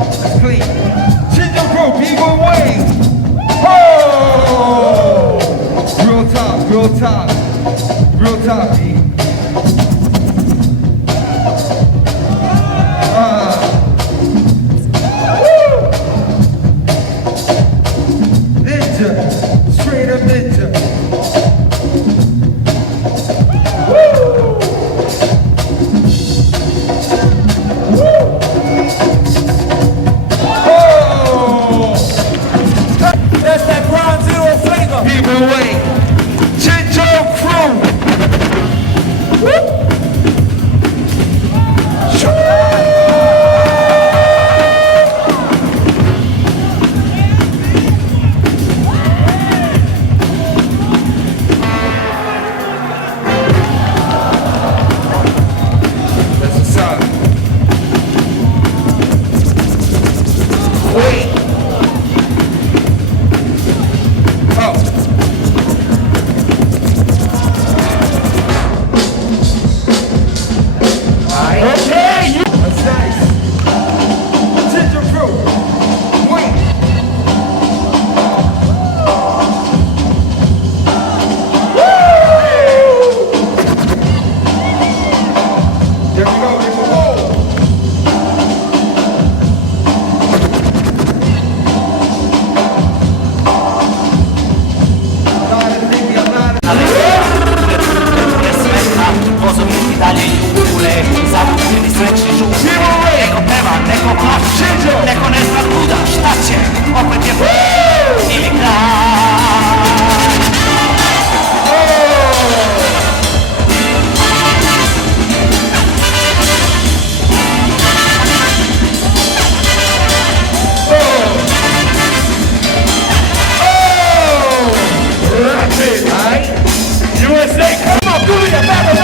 That's clean. Ginger Brew, people wing. Oh! Real talk, real talk. Real talk, B. Ninja, straight up ninja. That's that Ground Zero flavor. People wait. Ginger Crew. That's what's up. Wait. Oh. Okay, you. That's nice. Ginger Brew. Wait. There we go, there we go. Posso mi dare il cule, sa mi stretchi giù. Eko pewa, neko klapcie, neko nesna kuda, sztacie, opet je ili kraj. USA, come on, do your battle.